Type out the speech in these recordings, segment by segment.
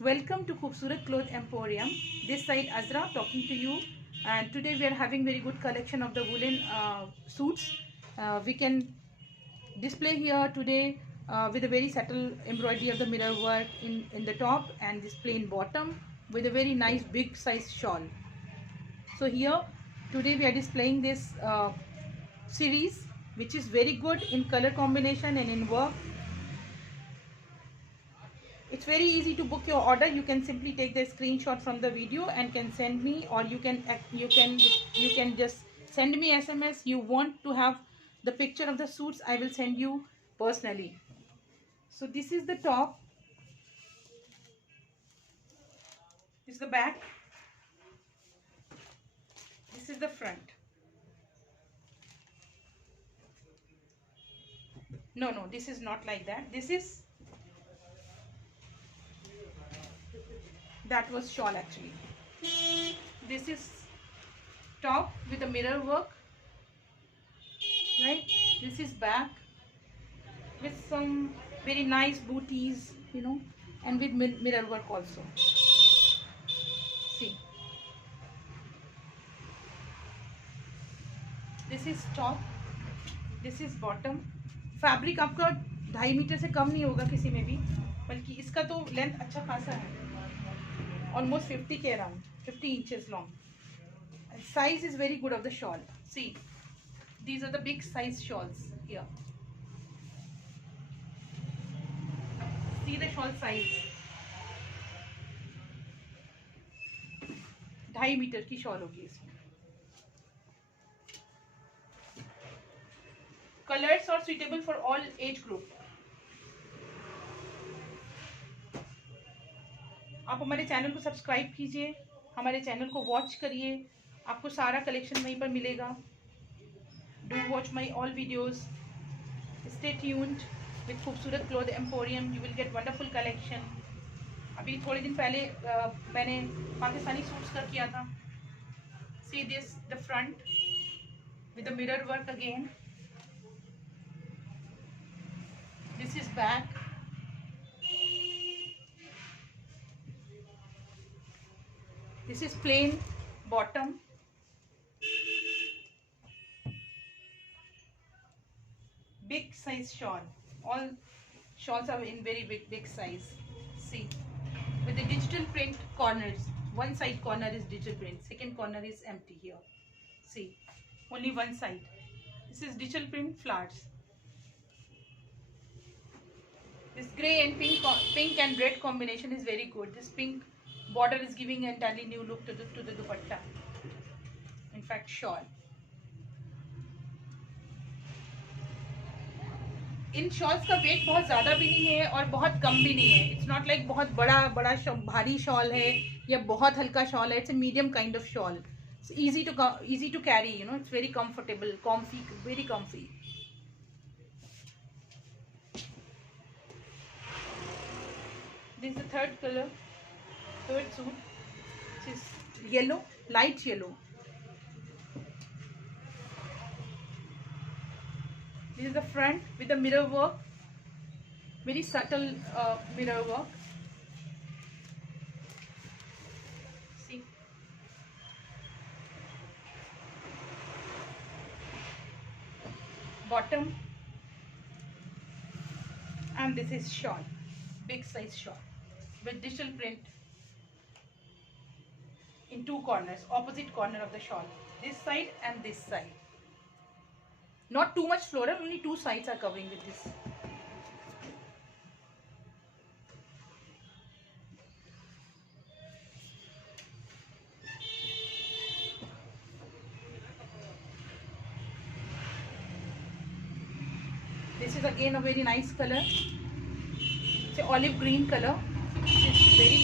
Welcome to Khoobsurat Cloth Emporium. This side Azra talking to you, and today we are having very good collection of the woolen suits. We can display here today with a very subtle embroidery of the mirror work in the top and this plain bottom with a very nice big size shawl. So here today we are displaying this series which is very good in color combination and in work. It's very easy to book your order. You can simply take the screenshot from the video and can send me, or you can just send me SMS. You want to have the picture of the suits, I will send you personally. So this is the top, this is the back, this is the front. No, this is not like that. This is, that was shawl actually. This is top with the mirror work, right? This is back with some very nice booties, and with mirror work also. See, this is top, this is bottom. Fabric आपका 2.5 metre से कम नहीं होगा किसी में भी, बल्कि इसका तो लेंथ अच्छा खासा है, ऑलमोस्ट 50 के around, 50 inches long. Size is very good of the shawl. See, these are the big size shawls here. See the shawl size, 2.5 metre की शॉल होगी इसमें. कलर्स और suitable for all age group. आप हमारे channel को subscribe कीजिए, हमारे channel को वॉच करिए, आपको सारा कलेक्शन वहीं पर मिलेगा. Do watch my all videos. Stay tuned with Khubsurat cloth emporium. You will get wonderful collection. अभी थोड़े दिन पहले मैंने पाकिस्तानी सूट्स का किया था. See this the front with the mirror work again. This is back. This is plain bottom. Big size shawl. All shawls are in very big size. See, with the digital print corners. One side corner is digital print. Second corner is empty here. See, only one side. This is digital print flowers. This grey and pink and red combination is very good. This pink border is giving an entirely new look to the dupatta. In fact, shawl. In shawls का wait बहुत ज़्यादा भी नहीं है और बहुत कम भी नहीं है. इट्स नॉट लाइक बहुत बड़ा भारी शॉल है या बहुत हल्का शॉल है. It's a medium kind of shawl. It's easy to carry. It's very comfortable, comfy, very comfy. This is the third color, third suit, which is yellow, light yellow. This is the front with the mirror work, very subtle mirror work. See, bottom, and this is shawl, big size shawl with digital print in two corners, opposite corner of the shawl, this side and this side. Not too much floral, only two sides are covering with this. This is again a very nice color. It's an olive green color. It's very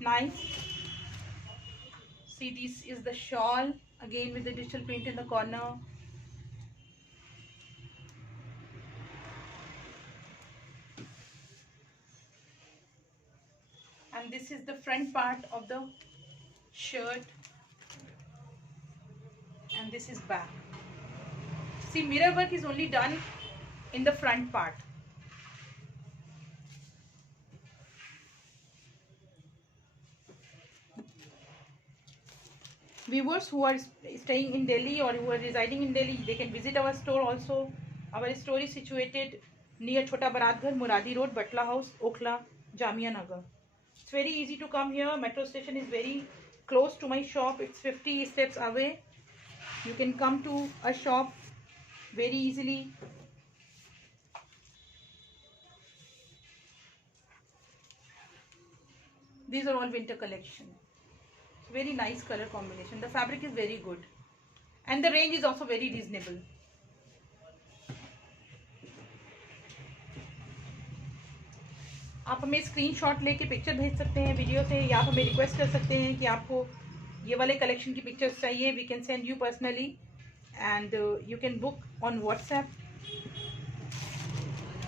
nice. See, this is the shawl again with the digital print in the corner. And this is the front part of the shirt, and this is back. See, mirror work is only done in the front part. viewers who are staying in Delhi or who are residing in Delhi, they can visit our store also. Our store is situated near Chota Baratghar, Muradi Road, Batla House, Okhla, Jamia Nagar. It's very easy to come here. Metro station is very close to my shop. It's 50 steps away. You can come to a shop very easily. These are all winter collection. Very nice color combination. The fabric is very good. And the range is also very reasonable. आप हमें screenshot लेके picture भेज सकते हैं video से, या आप हमें रिक्वेस्ट कर सकते हैं कि आपको ये वाले कलेक्शन की पिक्चर्स चाहिए. We can send you personally and you can book on WhatsApp.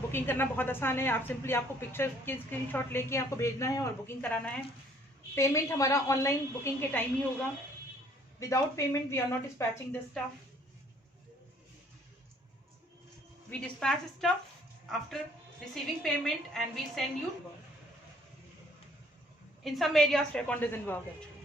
Booking करना बहुत आसान है. आप सिंपली आपको पिक्चर के स्क्रीनशॉट लेके आपको भेजना है और बुकिंग कराना है. पेमेंट हमारा ऑनलाइन बुकिंग के टाइम ही होगा. Without payment we are not dispatching the stuff. We dispatch stuff after receiving payment and we send you. In some areas recon doesn't work actually.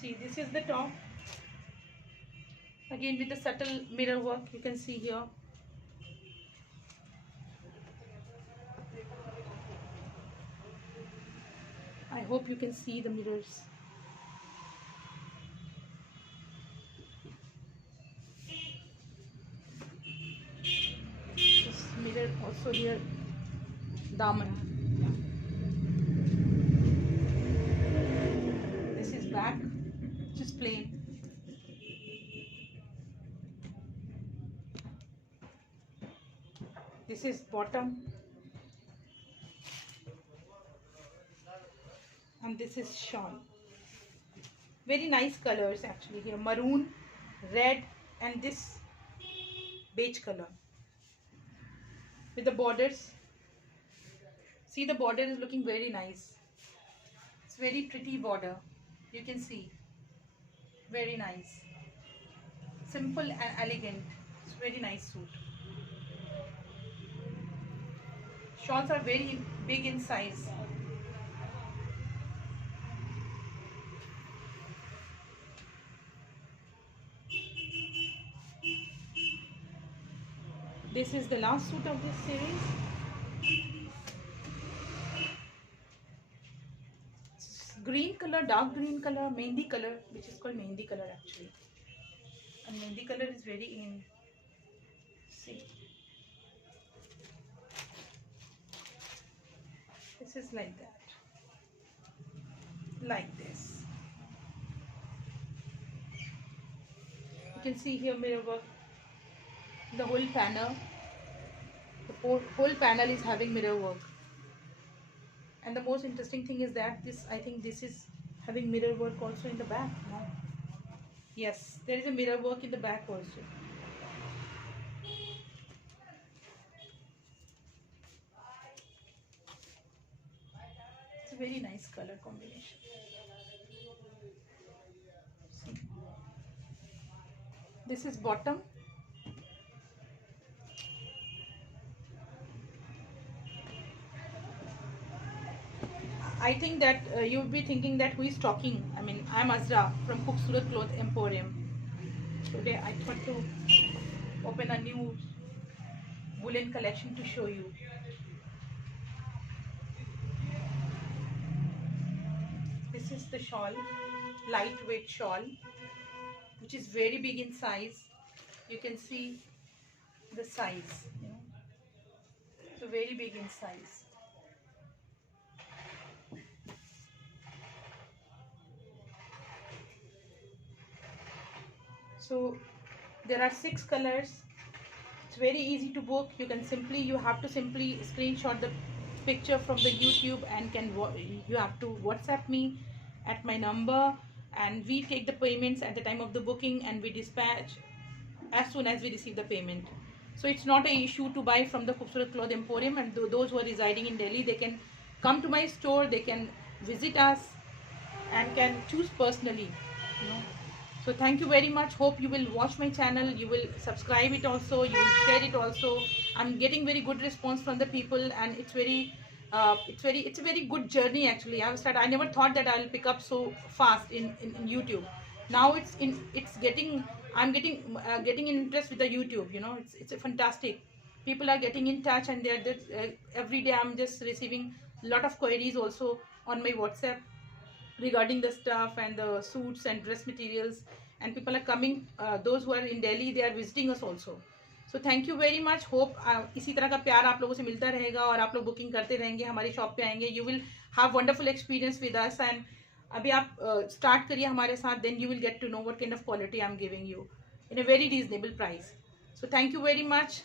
See, this is the top, again with the subtle mirror work. You can see here. I hope you can see the mirrors. This mirror also here, daman. This is back, just plain. This is bottom. And this is shawl. Very nice colors actually here. Maroon, red and this beige color. With the borders. See, the border is looking very nice. It's very pretty border. You can see. Very nice. Simple and elegant. It's very nice suit. Shawls are very big in size. This is the last suit of this series. Green color, dark green color, mehndi color, which is called mehndi color actually. And mehndi color is very in. See. This is like that. Like this. You can see here mirror work. The whole panel, whole panel is having mirror work. And the most interesting thing is that I think this is having mirror work also in the back. No? Yes, there is a mirror work in the back also. It's a very nice color combination. See. This is bottom. I think that you'll be thinking that who is talking. I mean, I'm Azra from Khoobsurat Cloth Emporium. Today I thought to open a new woolen collection to show you. This is the shawl, lightweight shawl, which is very big in size. You can see the size, you know. So very big in size. So there are 6 colors. It's very easy to book. You have to simply screenshot the picture from the YouTube and you have to WhatsApp me at my number, and we take the payments at the time of the booking and we dispatch as soon as we receive the payment. So it's not an issue to buy from the Khoobsurat Cloth Emporium, and those who are residing in Delhi, they can come to my store, they can visit us and can choose personally, you know. So thank you very much. Hope you will watch my channel. You will subscribe it also. You will share it also. I'm getting very good response from the people, and it's a very good journey actually. I never thought that I'll pick up so fast in YouTube. Now I'm getting in interest with the YouTube. You know, it's a fantastic. People are getting in touch, and every day I'm just receiving a lot of queries also on my WhatsApp regarding the stuff and the suits and dress materials, and people are coming, those who are in Delhi, they are visiting us also. So thank you very much. Hope इसी तरह का प्यार आप लोगों से मिलता रहेगा और आप लोग बुकिंग करते रहेंगे, हमारी शॉप पे आएंगे. You will have wonderful experience with us. And अभी आप स्टार्ट करिए हमारे साथ, then you will get to know what kind of quality I am giving you in a very reasonable price. So thank you very much.